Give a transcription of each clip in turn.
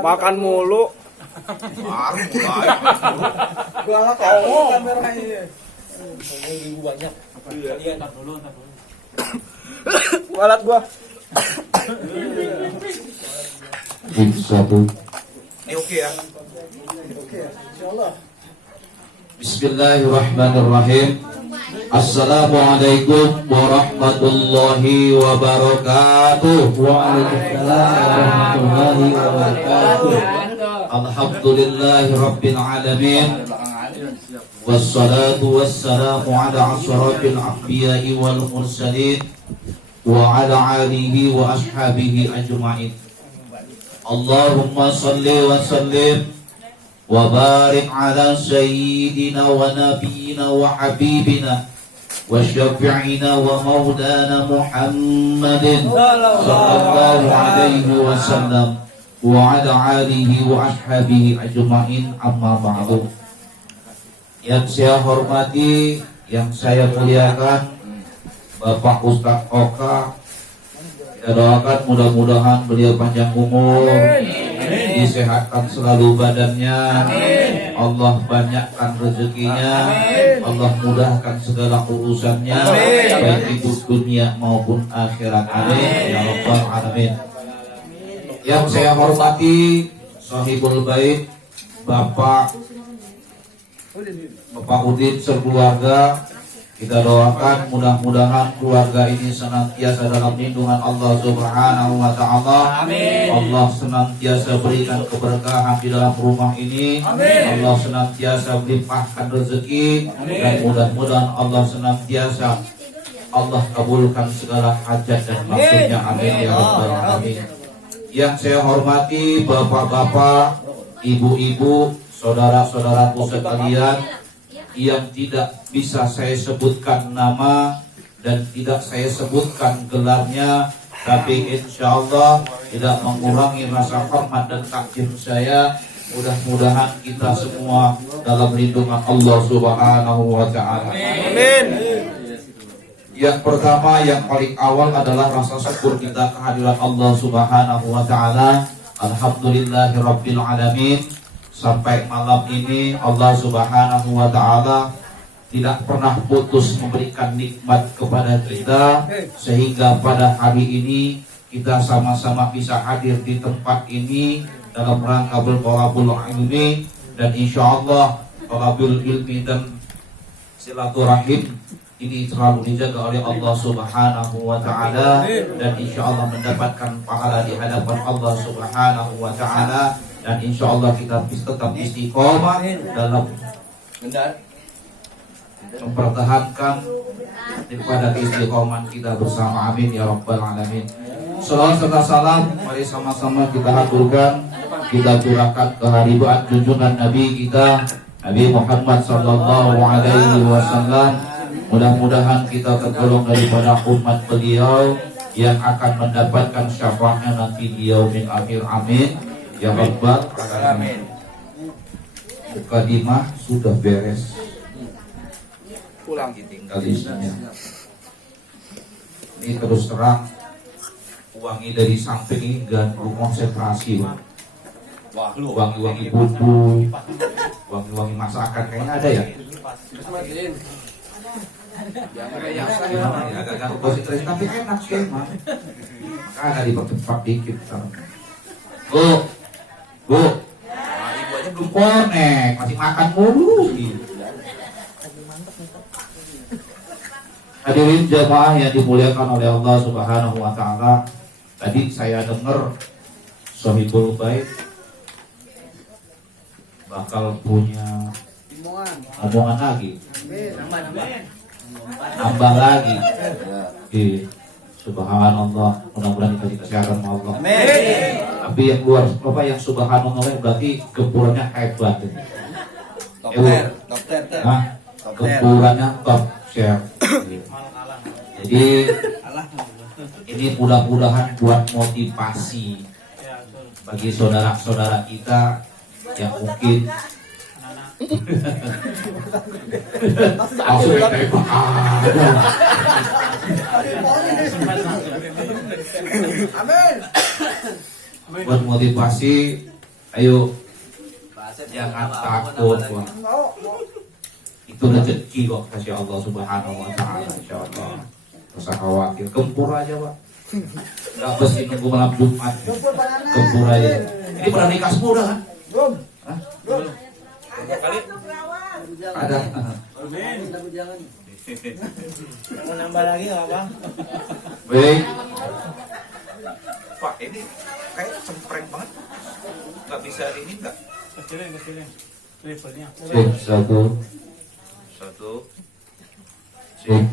Makan mulu. Gua tahu kamera ini. Ribu banyak. Iya, entar dulu. Walat gua. Satu. Ini oke ya. Insyaallah. Bismillahirrahmanirrahim. Assalamualaikum warahmatullahi wabarakatuh. Waalaikumsalam warahmatullahi wabarakatuh. Alhamdulillahi rabbil alamin. Wassalatu wassalamu ala asyrafil anbiya'i wal mursalin wa ala alihi wa ashabihi ajma'in. Allahumma salli wa sallim wa barik ala sayyidina wa nabiyyina wa habibina wa syafi'ina wa maulana Muhammadin sallallahu alaihi wasallam wa ala alihi wa ashabihi ajma'in, amma ba'du. Yang saya hormati, yang saya muliakan Bapak Ustadz Oka, kita doakan mudah-mudahan beliau panjang umur, disehatkan selalu badannya, Allah banyakkan rezekinya, Allah mudahkan segala urusannya, baik hidup dunia maupun akhirat. Amin ya rabbal alamin. Yang saya hormati Sahibul Bait Bapak Udin sekeluarga, kita doakan mudah-mudahan keluarga ini senantiasa dalam lindungan Allah Subhanahu wa ta'ala. Allah senantiasa berikan keberkahan di dalam rumah ini. Allah senantiasa melimpahkan rezeki, dan mudah-mudahan Allah senantiasa Allah kabulkan segala hajat dan maksudnya. Amin ya rabbal alamin. Yang saya hormati bapak-bapak, ibu-ibu, saudara-saudaraku sekalian yang tidak bisa saya sebutkan nama dan tidak saya sebutkan gelarnya, tapi insya Allah tidak mengurangi rasa hormat dan takdir saya. Mudah-mudahan kita semua dalam lindungan Allah Subhanahu wa ta'ala. Amin. Yang pertama, yang paling awal adalah rasa syukur kita kehadiran Allah Subhanahu wa ta'ala. Alhamdulillahirabbil alamin. Sampai malam ini Allah Subhanahu wa ta'ala tidak pernah putus memberikan nikmat kepada kita, sehingga pada hari ini kita sama-sama bisa hadir di tempat ini dalam rangka bertolabul ilmi, dan insya Allah tolabul ilmi dan silaturahim ini selalu dijaga oleh Allah Subhanahu wa ta'ala, dan insya Allah mendapatkan pahala di hadapan Allah Subhanahu wa ta'ala. Dan insya Allah kita tetap istiqomah dalam mempertahankan daripada istiqomah kita bersama. Amin ya rabbal alamin. Salawat serta salam mari sama-sama kita haturkan, kita curahkan kehadiran junjungan Nabi kita, Nabi Muhammad sallallahu alaihi wasallam. Mudah-mudahan kita tergolong daripada umat beliau yang akan mendapatkan syafaatnya nanti di yaumil akhir. Amin ya rabbal alamin. Mukadimah sudah beres, Pulang. tinggal isinya. Ini terus terang wangi dari samping ini ganggu konsentrasi, Bang. Wangi-wangi bumbu, wangi-wangi masakan kayaknya ada ya. Agak ganggu konsentrasi tapi enak sih, Bang. Makanya dipercepat dikit. Bu, ibu aja belum konek, masih makan mulu. Hadirin jamaah yang dimuliakan oleh Allah Subhanahu wa ta'ala, tadi saya dengar Sohibul Bait bakal punya omongan lagi, nambah lagi. Subhanallah, mudah-mudahan dikasih kesehatan sama Allah. Amin. Tapi yang luar, yang subhanallah berarti gempurannya hebat. Dokter. Gempurannya top share. Jadi ini mudah-mudahan buat motivasi bagi saudara-saudara kita yang mungkin langsung tembak aja. Amin. buat motivasi. Ayo, jangan takut, Wak. Itu rezeki kok kasih Allah Subhanahu wa taala, insyaallah. Enggak usah khawatir, gempur aja, Pak. Enggak mesti nunggu malam Jumat. Gempur aja. Ini pernah nikah semua udah kan? Belum. Hah? Kali Ada. Mau nambah lagi nggak Bang? Baik. Pak, ini kayak cempreng banget. Nggak bisa ini nggak? Kecilin. Levelnya. Cek satu. Satu. Cek.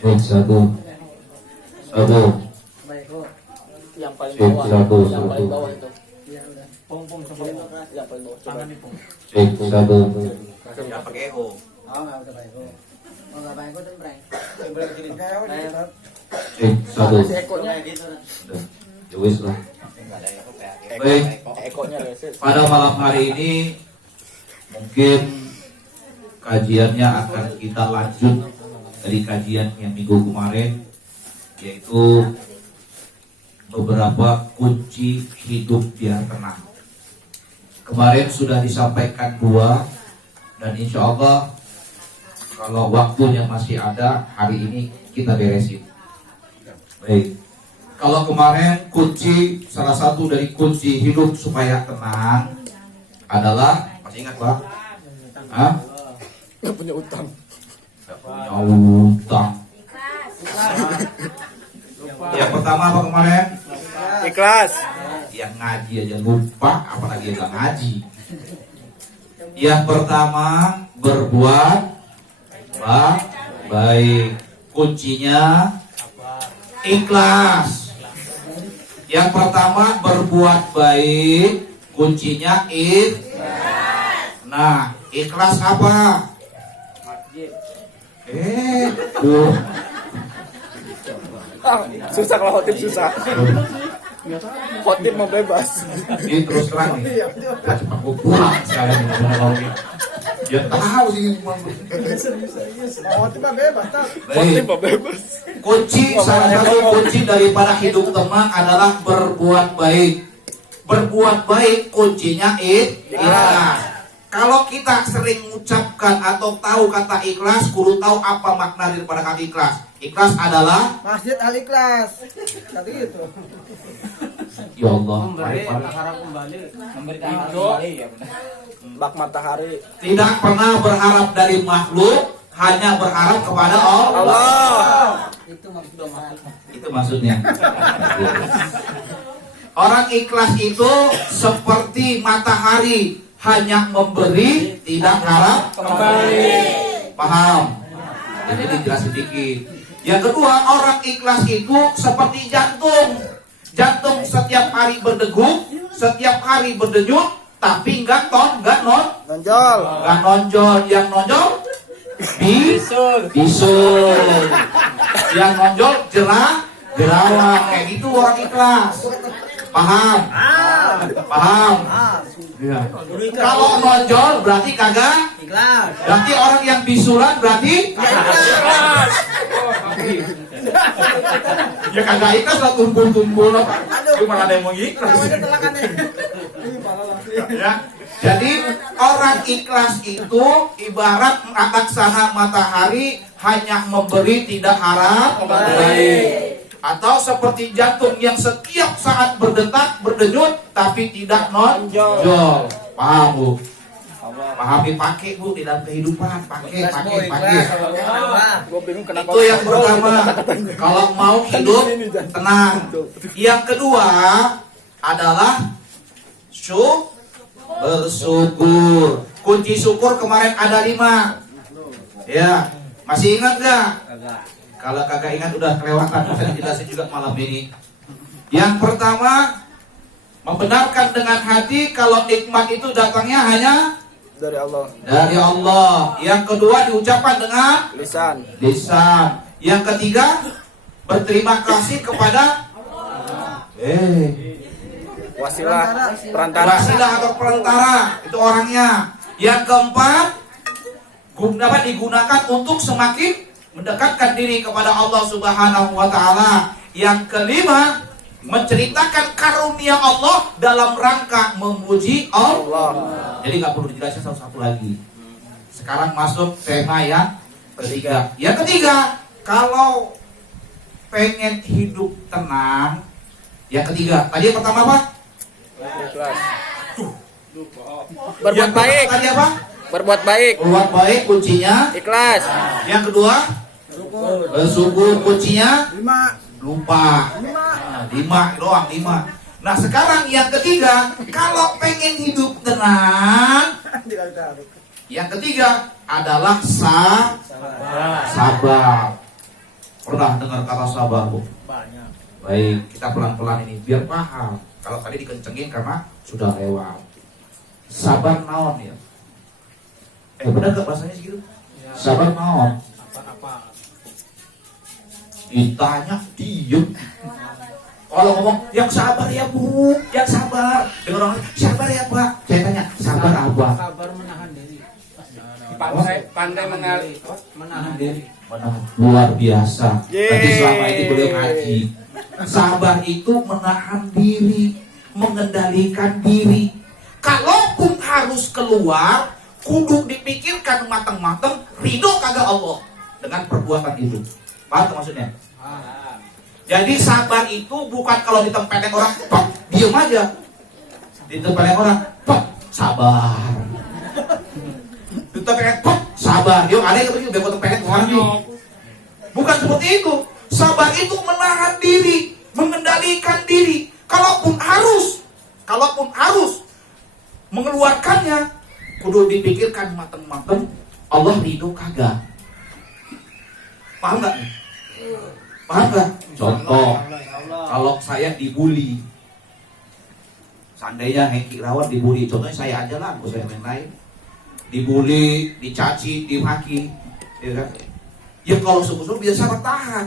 Cek satu. Satu. yang paling Cek bawah. satu. Yang paling Satu. bawah itu. Pung coba. Yang paling bawah. Coba. Tangan nih Pung. Cek satu. Ya pakai eho. Oh nggak usah pakai. Oh nggak pakai kok cempreng. Cek satu. Si ekornya gitu. Udah. Ya wis lah. Baik. Ekornya reses. Pada malam hari ini mungkin kajiannya akan kita lanjut dari kajian yang minggu kemarin, yaitu beberapa kunci hidup biar tenang. Kemarin sudah disampaikan 2, dan insya Allah kalau waktunya masih ada, hari ini kita beresin. Baik. Kalau kemarin salah satu dari kunci hidup supaya tenang adalah, masih ingat Pak? Hah? Nggak punya utang. Nggak punya utang. Yang pertama apa kemarin? Ikhlas. Yang ngaji aja lupa, apalagi yang nggak ngaji. Yang pertama berbuat baik. Kuncinya ikhlas. Yang pertama berbuat baik, kuncinya ikhlas. Nah, ikhlas apa? Tuh. Susah kalau khotib susah. Khotib mau bebas. Ini terus terang nih. Cepat gue pulang sekalian ngomong. Ya tahu sih. Khotib mah bebas tak? Baik. bebas. Kunci, salah satu kunci daripada hidup tenang adalah berbuat baik. Berbuat baik kuncinya ikhlas. Kalau kita sering mengucapkan atau tahu kata ikhlas, kudu tahu apa makna daripada kata ikhlas. Ikhlas adalah Masjid Al Ikhlas. Tadi itu. ya Allah, Harap kembali. Memberikan kembali ya. Bak matahari. tidak pernah berharap dari makhluk, hanya berharap kepada Allah. Itu maksudnya mahal. Itu maksudnya. Orang ikhlas itu seperti matahari, hanya memberi, tidak harap kembali. Paham? Ini dijelasin sedikit. Yang kedua, orang ikhlas itu seperti jantung. Jantung setiap hari berdegup, setiap hari berdenyut, tapi nggak Nonjol. Yang nonjol bisul. Yang nonjol jerawat. Kayak gitu orang ikhlas. Paham? Ya. Kalau nonjol berarti kagak Ikhlas. Berarti orang yang bisulan berarti ikhlas. Ya kagak ikhlas lah, tumpul-tumpul apa. Gimana ada yang mau ikhlas? Ya. Jadi orang ikhlas itu ibarat laksana matahari, hanya memberi tidak harap kembali. Atau seperti jantung yang setiap saat berdetak, berdenyut, tapi tidak nonjol. Paham Bu? Pahami, pakai Bu di dalam kehidupan. Pakai. Gue bingung kenapa. Itu yang pertama. Kalau mau hidup tenang. Yang kedua adalah bersyukur. Kunci syukur kemarin ada 5. Ya, masih ingat gak? Kalau kagak ingat udah kelewatan, saya jelasin juga malam ini. Yang pertama, membenarkan dengan hati kalau nikmat itu datangnya hanya Dari Allah. dari Allah. Yang kedua, diucapkan dengan Lisan. lisan. Yang ketiga, berterima kasih kepada Wasilah. Perantara. wasilah atau perantara, itu orangnya. Yang keempat, dapat digunakan untuk semakin mendekatkan diri kepada Allah Subhanahu wa taala. Yang kelima, menceritakan karunia Allah dalam rangka memuji Allah. Jadi nggak perlu dijelasin satu-satu lagi. Sekarang masuk tema yang ketiga. Yang ketiga, kalau pengen hidup tenang, yang ketiga. Tadi yang pertama apa? Ikhlas. Yang Berbuat pertama baik. tadi apa? Berbuat baik. Berbuat baik kuncinya. Ikhlas. Yang kedua, bersyukur kuncinya. 5. Lupa. 5 doang, 5. Nah sekarang yang ketiga, kalau pengen hidup tenang, yang ketiga adalah sabar. Pernah dengar kata sabar, Bu? Banyak. Baik, kita pelan-pelan ini biar paham. Kalau tadi dikencengin karena sudah lewat. Sabar naon ya? Benar gak bahasanya segitu? Sabar naon? Apa-apa. Ditanya diem. Kalau ngomong yang sabar ya Bu, yang sabar. Dengan orang sabar ya Pak. Saya tanya sabar apa? Sabar menahan diri. Pandai mengalir. Menahan diri. Menahan. Luar biasa. Yeay. Tadi selama ini beliau ngaji. Sabar itu menahan diri, mengendalikan diri. Kalaupun harus keluar, kudu dipikirkan matang-matang, ridho kagak Allah dengan perbuatan itu. Paham tuh maksudnya? Jadi sabar itu bukan kalau ditempelin orang, pok, diem aja. Ditempelin orang, pok, sabar. Ditempelin, pok, sabar. Yuk ada yang begini, biar tempelin orang nih. Bukan seperti itu. Sabar itu menahan diri, mengendalikan diri. Kalaupun harus mengeluarkannya, kudu dipikirkan mateng-mateng, Allah ridho kagak. Paham nggak? Paham nggak? Contoh, kalau saya dibully, seandainya Hengki Irawan dibully, contohnya saya aja lah, gak usah yang lain. Dibully, dicaci, dimaki, ya kan? Ya kalau sungguh-sungguh bisa sabar tahan.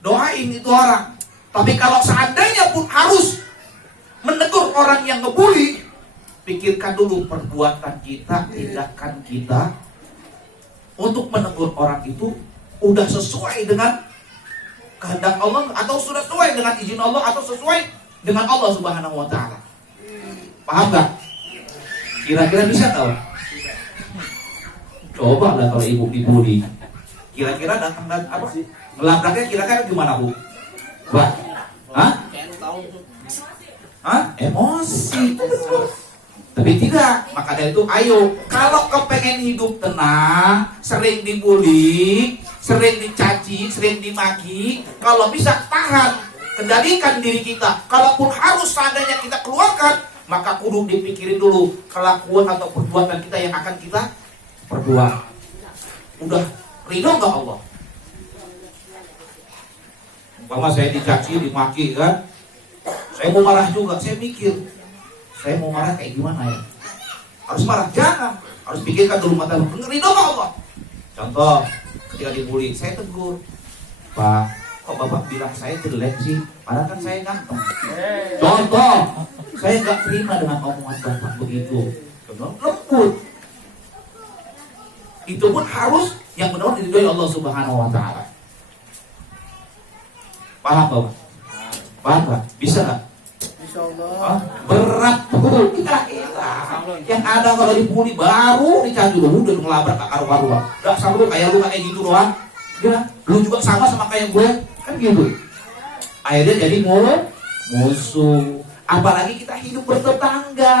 Doain itu orang. Tapi kalau seandainya pun harus menegur orang yang ngebully, pikirkan dulu perbuatan kita, tindakan kita untuk menegur orang itu udah sesuai dengan kehendak Allah atau sudah sesuai dengan izin Allah atau sesuai dengan Allah Subhanahu wa taala. Paham gak? Kira-kira bisa tahu? Coba lah kalau ibu dibully. Kira-kira datang apa sih? Melabraknya kira-kira gimana, Bu? Wah. Hah? Emosi. Tapi tidak, maka dari itu ayo, kalau kepengen hidup tenang, sering dibully, sering dicaci, sering dimaki, kalau bisa tahan, kendalikan diri kita. Kalaupun harus seandainya kita keluarkan, maka kudu dipikirin dulu kelakuan atau perbuatan kita yang akan kita perbuat. Udah ridho nggak Allah? Umpama saya dicaci, dimaki kan, saya mau marah juga, saya mikir, saya mau marah kayak gimana ya? Harus marah? Jangan. Harus pikirkan dulu mata ridho nggak Allah? Contoh, ketika dibully, saya tegur, Pak, kok Bapak bilang saya jelek sih? Padahal kan saya ganteng. Contoh, saya nggak terima dengan omongan Bapak begitu. Lembut. Itu pun harus yang benar diridhoi Allah Subhanahu wa taala. Paham Bapak? Paham Pak? Bisa nggak? Insyaallah. Berat tuh, yang ada kalau dibully baru dicaci dulu udah ngelabrak ke karu-karuan. Gak sama lu kayak lu kayak gitu doang. Ya, lu juga sama kayak gue, kan gitu. Akhirnya jadi musuh. Apalagi kita hidup bertetangga.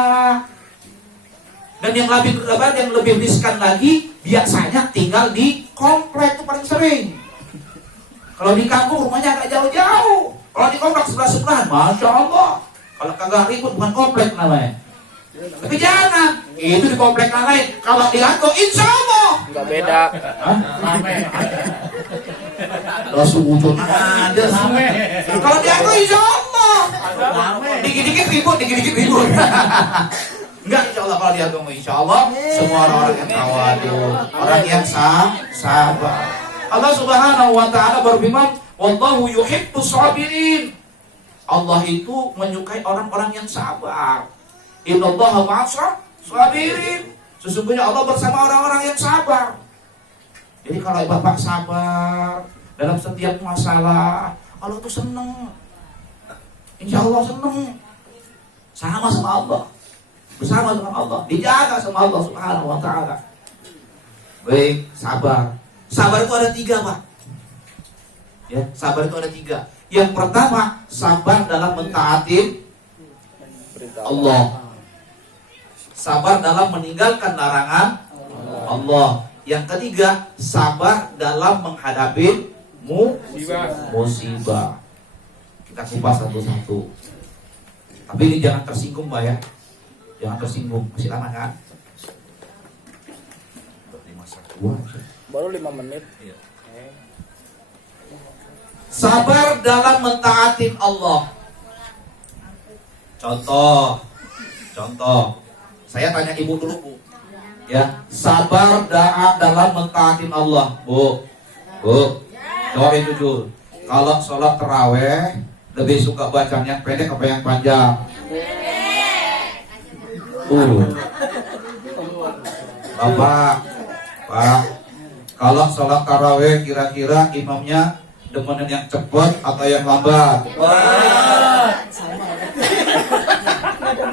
Dan yang lebih riskan lagi, biasanya tinggal di komplek itu paling sering. Kalau di kampung rumahnya agak jauh-jauh. Kalau di komplek sebelah-sebelahan, Masya Allah. Kalau kagak ribut bukan komplek namanya. Tapi jangan, itu di komplek lain. Kalau di kantor, insya Allah Enggak beda. Rasul ada semua. Kalau di kantor, insya Allah dikit-dikit ribut. Enggak, insya Allah kalau di agama, insya Allah semua orang yang tawadhu, orang yang sabar. Allah Subhanahu wa taala berfirman, wallahu yuhibbus sabirin. Allah itu menyukai orang-orang yang sabar. Innallaha ma'as sabirin. Sesungguhnya Allah bersama orang-orang yang sabar. Jadi kalau Bapak sabar dalam setiap masalah, Allah tuh seneng. insya Allah seneng. Sama Allah, bersama dengan Allah, dijaga sama Allah Subhanahu wa Ta'ala. Baik, sabar. Sabar itu ada 3, Pak. Ya, sabar itu ada 3. Yang pertama, sabar dalam mentaati Allah. Sabar dalam meninggalkan larangan Allah. Yang ketiga, sabar dalam menghadapi musibah. Kita kupas satu-satu. Tapi ini jangan tersinggung, Mbak ya. Jangan tersinggung. Masih lama kan? Baru 5 menit. Iya. Sabar dalam mentaati Allah. Contoh. Saya tanya ibu dulu, Bu. Ya, sabar dalam mentaati Allah, Bu. Jawabin jujur. Kalau sholat taraweh lebih suka bacaan yang pendek apa yang panjang? Bapak, Pak, kalau sholat taraweh kira-kira imamnya demenin yang cepat atau yang lambat?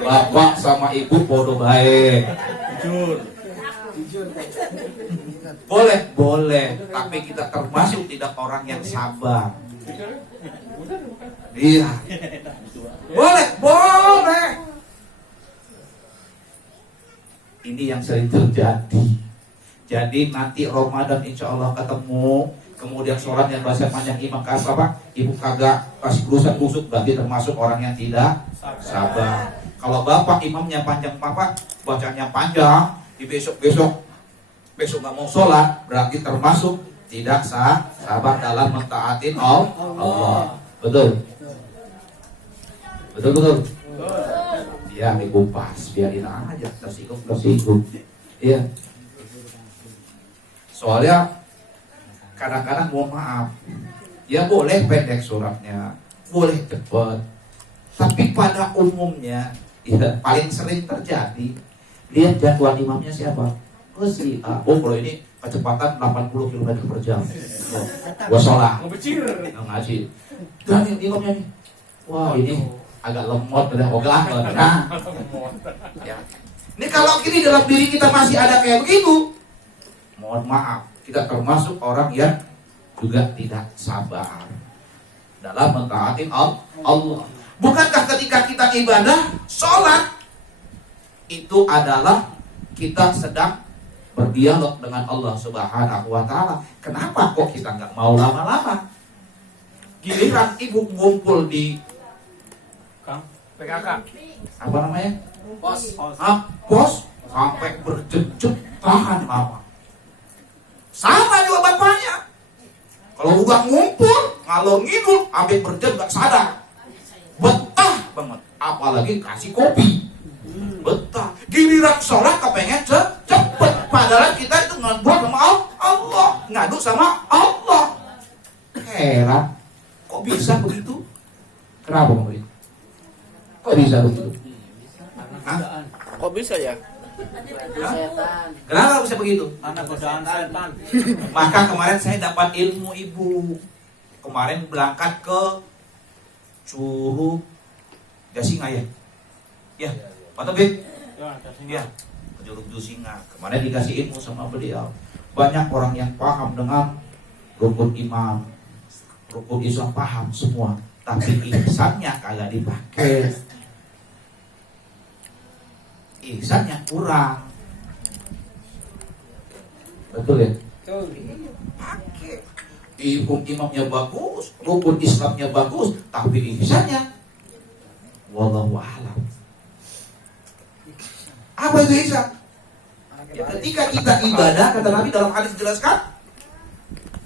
Bapak sama ibu bodoh baik. Boleh, tapi kita termasuk tidak orang yang sabar. Iya. Boleh. Ini yang sering terjadi. Jadi nanti Ramadan insya Allah ketemu, kemudian sholat yang bahasa panjang imam ibu kagak kasih busuk berarti termasuk orang yang tidak sabar. Kalau bapak imamnya panjang, bapak bacanya panjang, di besok nggak mau sholat, berarti termasuk tidak sabar dalam mentaati Allah. Betul. Ya, dikupas, biarin aja, tersinggung. Iya. Soalnya kadang-kadang mohon maaf, ya boleh pendek suratnya, boleh cepat, tapi pada umumnya, ya paling sering terjadi, lihat jadwal imamnya siapa? Si A. Kalau ini kecepatan 80 km per jam. Gua sholat. Ngaji. Dan imamnya nih, wah ini agak lemot, udah ogah. Nah, ya. Ini kalau kini dalam diri kita masih ada kayak begitu, mohon maaf, kita termasuk orang yang juga tidak sabar dalam mentaati Allah. Bukankah ketika kita ibadah, sholat, itu adalah kita sedang berdialog dengan Allah Subhanahu wa Ta'ala. Kenapa kok kita nggak mau lama-lama? Giliran ibu ngumpul di PKK. apa namanya? Pos. Sampai berjejut tahan lama. Sama juga bapaknya. Kalau udah ngumpul, ngalor ngidul, sampai berjejut nggak sadar. Betah banget. Apalagi kasih kopi. Betah. Giliran sholat kepengen cepet. Padahal kita itu ngobrol sama Allah, ngadu sama Allah. Heran, kok bisa begitu? Kenapa begitu? Kok bisa begitu? Kok bisa ya? Setan. Kenapa bisa begitu? Karena godaan setan. Maka kemarin saya dapat ilmu ibu. Kemarin berangkat ke Curug Jasinga ya? Ya, Pak Tobit? Ya, ke Curug Jasinga. Kemarin dikasih ilmu sama beliau. Banyak orang yang paham dengan rukun iman, rukun Islam, paham semua. Tapi ihsannya kagak dipakai. Ihsannya kurang. Betul ya? Pakai. Hukum imamnya bagus, rukun Islamnya bagus, tapi ihsannya wallahu a'lam. Apa itu ihsan? Ya, ketika kita ibadah, kata Nabi dalam hadis dijelaskan,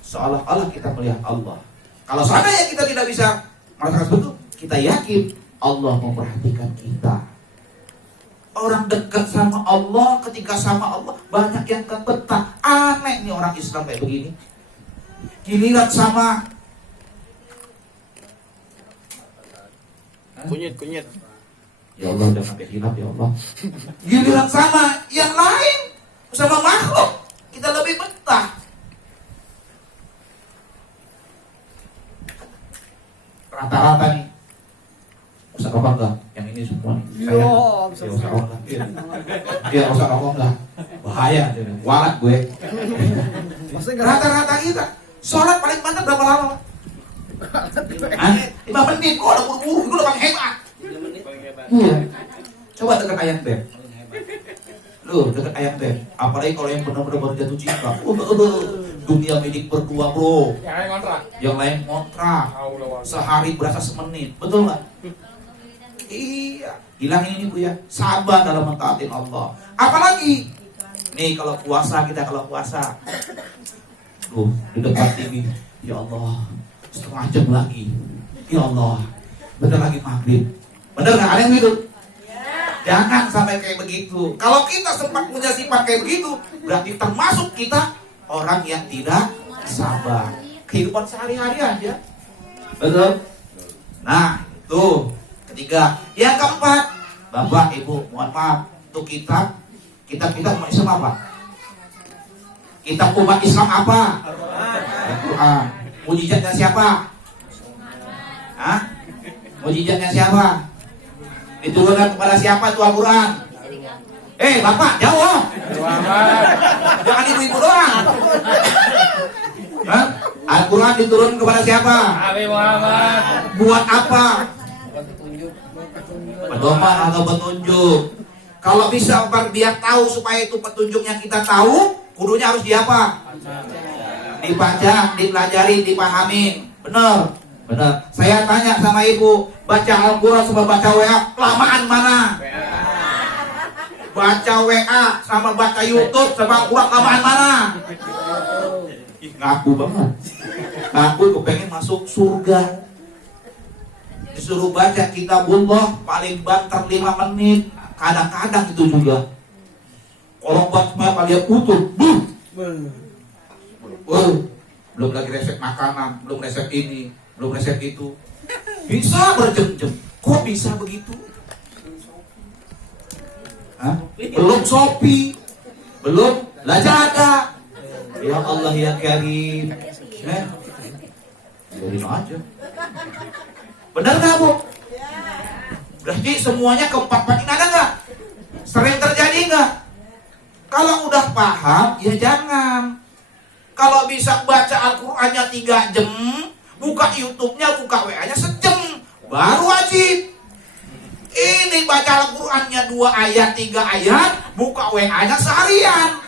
seolah-olah kita melihat Allah. Kalau seandainya kita tidak bisa merasakan betul, kita yakin Allah memperhatikan kita. Orang dekat sama Allah, ketika sama Allah banyak yang kebetak. Aneh nih orang Islam kayak begini. Giliran sama Kunyit. ya Allah udah sampai hilap ya Allah. Giliran sama yang lain, sama makhluk, kita lebih betah. Rata-rata nih apa enggak? Yang ini semua nih. Saya. Ya usah rokok dah. Iya, usah rokok dah. Bahaya. Walat gue. Rata-rata kita sholat paling banyak berapa lama? 5 menit. Oh, udah buru-buru. Itu udah paling hebat. Iya. Coba dekat ayam beb. Loh, dekat ayam beb. Apalagi kalau yang benar-benar baru jatuh cinta. Dunia milik berdua, bro. Yang lain ngontrak. Sehari berasa semenit. Betul nggak? Iya. Hilang ini bu ya. Sabar dalam mentaatin Allah. Apalagi nih kalau puasa, kita kalau puasa. Loh, di depan TV. Ya Allah, setengah jam lagi. Ya Allah, bentar lagi maghrib. Bener nggak? Ada yang gitu? Jangan sampai kayak begitu. Kalau kita sempat punya sifat kayak begitu, berarti termasuk kita orang yang tidak sabar. Kehidupan sehari-hari aja. Betul? Nah, itu ketiga. Yang keempat, Bapak, Ibu, mohon maaf, untuk kita umat Islam apa? Kita umat Islam apa? Al-Quran. Mujizatnya siapa? Hah? Mujizatnya siapa? Diturunkan kepada siapa itu Al-Quran? Bapak, jawab. Jangan ibu-ibu doang. Hah? Al-Quran diturunkan kepada siapa? Nabi Muhammad. Buat apa? Pedoman atau petunjuk. Kalau bisa biar tahu supaya itu petunjuknya kita tahu, kudunya harus diapa? Dibaca, dipelajari, dipahami. Benar. Saya tanya sama ibu, baca Al-Quran sama baca WA, kelamaan mana? Baca WA sama baca YouTube sama Al-Quran, kelamaan mana? Ih, ngaku banget. Ngaku kepengen masuk surga. Disuruh baca kitabullah paling banter 5 menit. Kadang-kadang itu juga. Kalau baca dia utuh, belum lagi resep makanan, belum resep ini, belum resep itu. Bisa berjam-jam. Kok bisa begitu? Hah? Belum Shopee, belum Lazada. Ya Allah ya Karim. Biarin aja. Benar nggak bu? Berarti semuanya keempat-empat ini ada nggak? Sering terjadi nggak? Kalau udah paham, ya jangan. Kalau bisa baca Al-Qur'annya 3 jam, buka YouTube-nya, buka WA-nya sejam, baru wajib. Ini baca Al-Qur'annya 2 ayat, 3 ayat, buka WA-nya seharian.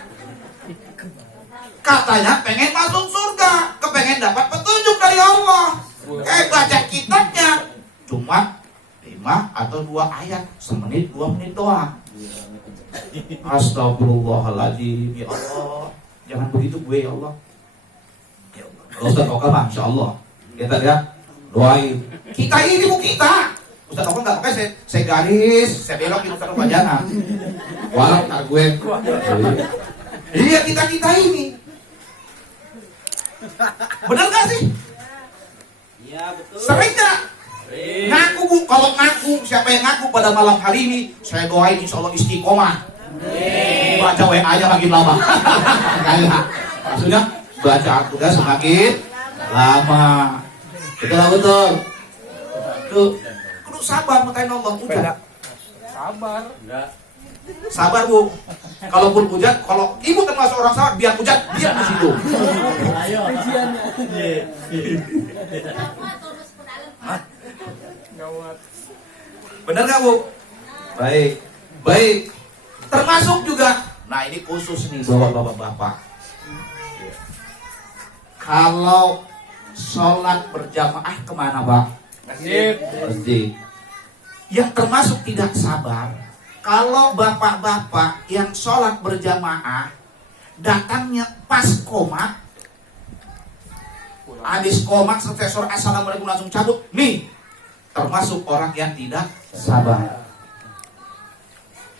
Katanya pengen masuk surga, kepengen dapat petunjuk dari Allah. Baca kitabnya cuma 5 atau 2 ayat, semenit 2 menit doang. Astagfirullahaladzim. Ya Allah, jangan begitu gue ya Allah. Ya Allah. Kalau Ustaz Oka mah insya Allah kita lihat doain. Kita ini bu kita. Ustaz Oka nggak pakai saya garis, saya belokin Ustaz Oka jangan. Walau tak gue. Iya kita ini. Benar gak sih? Iya betul. Sering gak? Ngaku bu, kalau ngaku, siapa yang ngaku pada malam hari ini, saya doain insya Allah istiqomah. Baca WA-nya makin lama. Kayak, maksudnya baca Al-Quran semakin lama. Betul. Tuh, kudu sabar makain Allah. Udah. Sabar. Sabar bu. Kalaupun hujan, kalau ibu termasuk orang sabar, biar hujan, diam di situ. Benar nggak bu? Baik. Termasuk juga. Nah ini khusus nih buat bapak-bapak. Kalau sholat berjamaah kemana pak? Masjid. Yang termasuk tidak sabar. Kalau bapak-bapak yang sholat berjamaah datangnya pas komat, habis komat selesai sholat assalamualaikum langsung cabut, nih termasuk orang yang tidak sabar.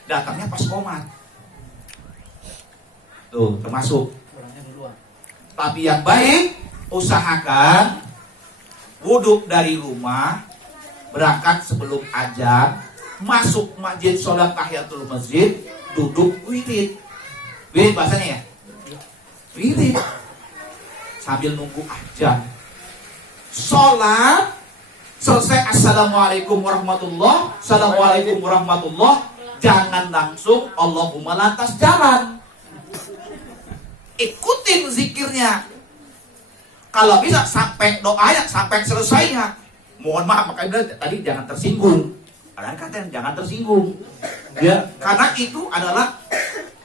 Datangnya pas komat, tuh termasuk. Tapi yang baik usahakan wudhu dari rumah, berangkat sebelum azan, masuk masjid sholat tahiyatul masjid, duduk wirid. Wirid bahasanya ya? Wirid. Sambil nunggu azan. Sholat selesai assalamualaikum warahmatullah, assalamualaikum warahmatullah, jangan langsung Allahumma lantas jalan. Ikutin zikirnya. Kalau bisa sampai doanya, sampai selesainya. Mohon maaf, makanya tadi jangan tersinggung. Ada kata jangan tersinggung. Ya, karena itu adalah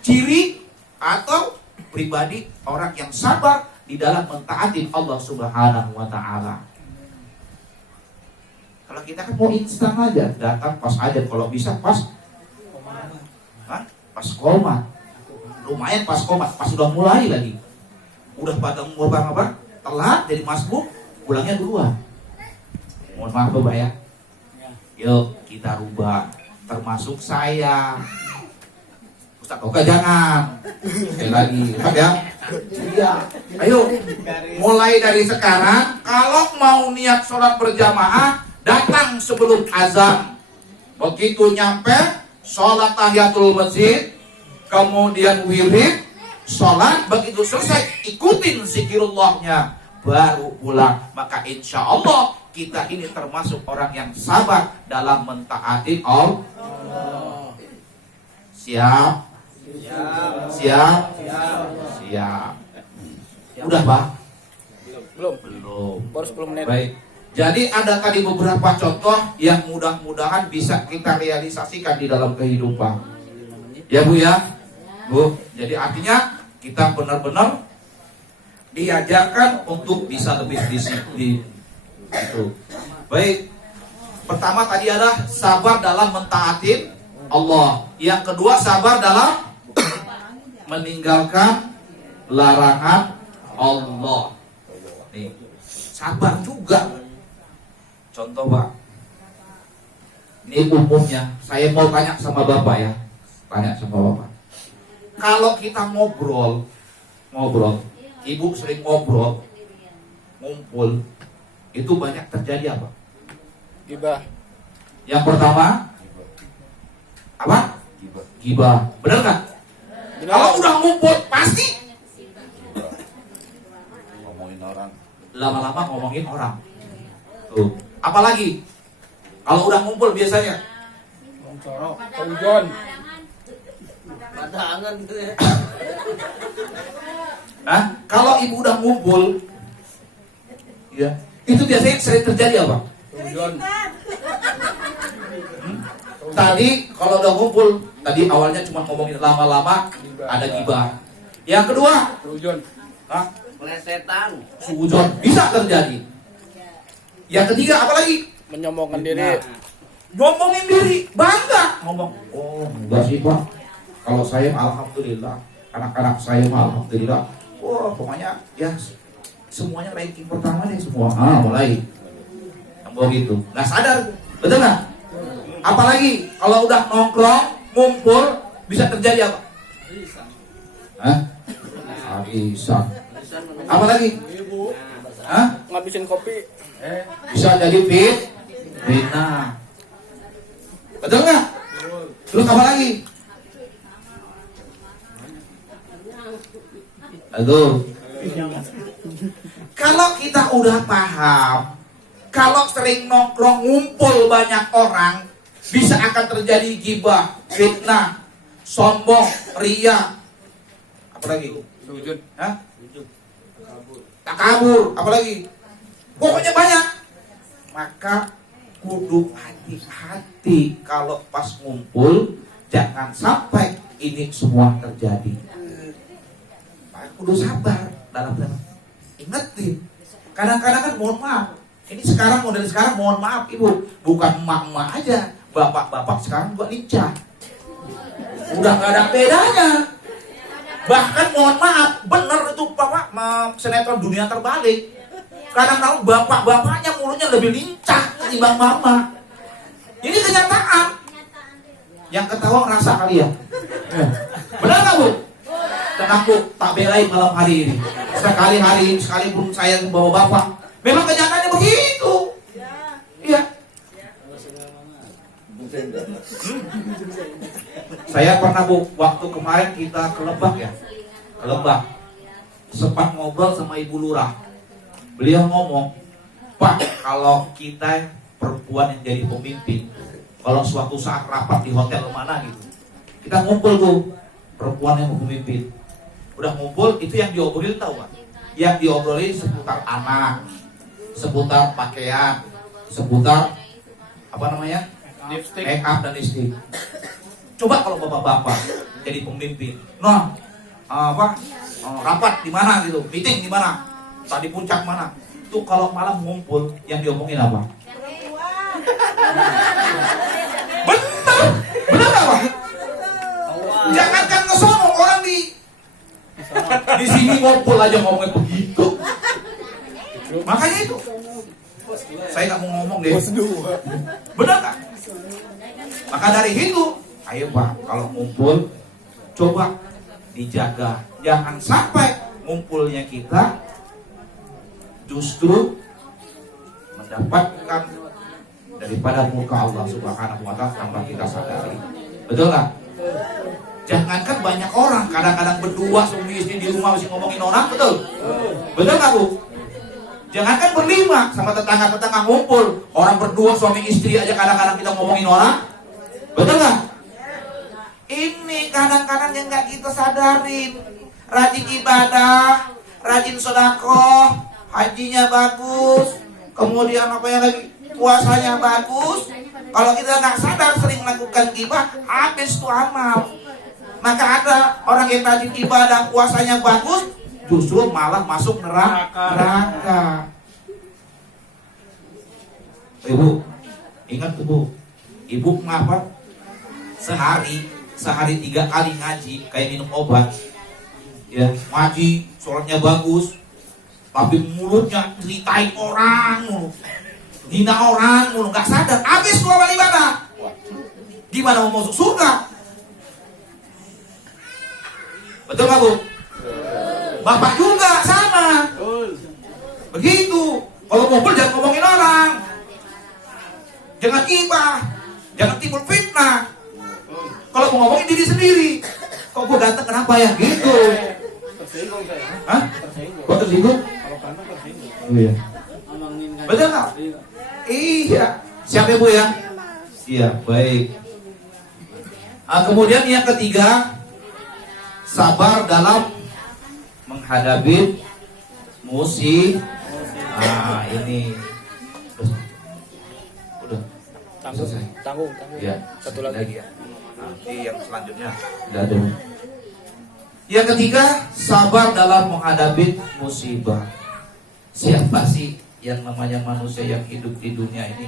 ciri atau pribadi orang yang sabar di dalam mentaati Allah Subhanahu wa taala. Kalau kita kan mau instan aja, datang pas aja, kalau bisa pas pas komat. Lumayan pas komat, pas sudah mulai lagi. Udah pada umur apa? Telat jadi masbuk, pulangnya duluan. Mohon maaf Bapak ya. Yuk kita rubah, termasuk saya. Ustaz Oka jangan. Sekali lagi, Ustaz ya. Iya. Ayo, mulai dari sekarang, kalau mau niat sholat berjamaah, datang sebelum azan. Begitu nyampe, sholat tahiyatul masjid, kemudian wirid, sholat, begitu selesai, ikutin zikirullahnya, baru pulang. Maka insya Allah kita ini termasuk orang yang sabar dalam mentaati Allah. Siap? Siap? Siap. Udah Pak? Belum. Baru 10 menit. Baik. Jadi ada tadi beberapa contoh yang mudah-mudahan bisa kita realisasikan di dalam kehidupan. Ya Bu ya? Bu, jadi artinya kita benar-benar diajarkan untuk bisa lebih disiplin. Itu. Baik. Pertama tadi adalah sabar dalam mentaati Allah. Yang kedua sabar dalam meninggalkan larangan Allah. Nih, sabar juga. Contoh Pak. Ini umumnya, saya mau tanya sama Bapak ya. Tanya sama Bapak. Kalau kita ngobrol, Ibu sering ngobrol, ngumpul, itu banyak terjadi apa? Gibah. Yang pertama, apa? Gibah. Benar nggak? Kalau udah ngumpul pasti Ngomongin orang. lama-lama ngomongin orang. Tuh. Apalagi kalau udah ngumpul biasanya Hujan. Padangan gitu ya. Nah, kalau ibu udah ngumpul, ya, itu biasanya sering terjadi apa? Hujan. Tadi kalau udah ngumpul, tadi awalnya cuma ngomongin lama-lama ada gibah. Yang kedua, Hujan. Plesetan. suudzon bisa terjadi. Yang ketiga apalagi? Menyombongkan diri. Ngomongin diri, bangga ngomong. Oh, enggak sih Pak. Kalau saya alhamdulillah, anak-anak saya alhamdulillah. Wah, pokoknya ya semuanya ranking pertama deh semua. Mulai. Yang begitu. Nggak sadar, betul nggak? Apalagi kalau udah nongkrong, ngumpul, bisa terjadi apa? Arisan. Apalagi? Ngabisin kopi. Bisa jadi fitnah. Betul nggak? Terus apa lagi? Aduh. Kalau kita udah paham, kalau sering nongkrong ngumpul banyak orang, bisa akan terjadi gibah, fitnah, sombong, ria. Apalagi? Hujan. Takabur, apalagi? Pokoknya banyak. Maka kudu hati-hati kalau pas ngumpul, jangan sampai ini semua terjadi. Maka kudu sabar dalam ingetin. Kadang-kadang kan mohon maaf. Ini sekarang model sekarang mohon maaf Ibu, bukan emak-emak aja, bapak-bapak sekarang juga lincah. Udah gak ada bedanya. Bahkan mohon maaf, bener itu Bapak sinetron Dunia Terbalik. Kadang-kadang bapak-bapaknya mulutnya lebih lincah ketimbang mama. Ini kenyataan. Yang ketawa ngerasa kali ya. Benar nggak Bu? Dan aku tak belain malam hari ini. Sekali-hari, sekalipun saya membawa bapak. Memang kenyataannya begitu. Iya. Saya pernah Bu, waktu kemarin kita ke Lebak ya. Ke Lebak. Sempat ngobrol sama Ibu Lurah. Beliau ngomong, Pak, kalau kita perempuan yang jadi pemimpin. Kalau suatu saat rapat di hotel mana gitu, kita ngumpul tuh perempuan yang pemimpin. Udah ngumpul, itu yang diobrolin tahu kan? Yang diobrolin seputar anak, seputar pakaian, seputar apa namanya? Make up dan lipstick. Coba kalau bapak-bapak jadi pemimpin, rapat di mana gitu, meeting di mana, tadi puncak mana, tuh kalau malam ngumpul yang diomongin apa? Bener apa? Jangankan ngesono, orang di sini ngumpul aja ngomongnya begitu. Makanya itu, saya nggak mau ngomong deh. Bener nggak? Maka dari itu, ayo Pak, kalau ngumpul coba dijaga, jangan sampai ngumpulnya kita justru mendapatkan daripada muka Allah Subhanahu wa Ta'ala tanpa kita sadari. Betul nggak? Jangankan banyak orang, kadang-kadang berdua suami istri di rumah masih ngomongin orang, betul? Betul nggak Bu? Jangankan berlima sama tetangga-tetangga ngumpul, orang berdua suami istri aja kadang-kadang kita ngomongin orang, betul nggak? Ini kadang-kadang yang nggak kita sadarin, rajin ibadah, rajin sedekah, hajinya bagus, kemudian apa yang lagi? Puasanya bagus. Kalau kita nggak sadar sering melakukan ghibah, habis tuh amal. Maka ada orang yang rajin ibadah, puasanya bagus, justru malah masuk neraka. Ibu, ingat tuh Bu, Ibu ngapa? Sehari 3 kali ngaji, kayak minum obat. Ya, ngaji, sholatnya bagus, tapi mulutnya ceritain orang mulu. Hina orang mulu, gak sadar, habis tuh amal ibadah. Gimana mau masuk surga? Betul gak Bu? Bapak juga sama. Begitu. Kalau ngumpul jangan ngomongin orang, jangan ghibah, jangan timbul fitnah. Kalau mau ngomongin diri sendiri, kok gue ganteng kenapa ya? Gitu. Tersinggung saya. Hah? Tersinggung. Kok tersinggung? Kalau ganteng tersinggung. Iya. Ngomongin kan. Betul gak? Iya. Siap ya Bu ya? Iya, baik. Kemudian yang ketiga, sabar dalam menghadapi musibah. Ini udah selesai. Tanggung. Ya, Satu lagi. ya. Nanti yang selanjutnya tidak ada. Yang ketiga, sabar dalam menghadapi musibah. Siapa sih yang namanya manusia yang hidup di dunia ini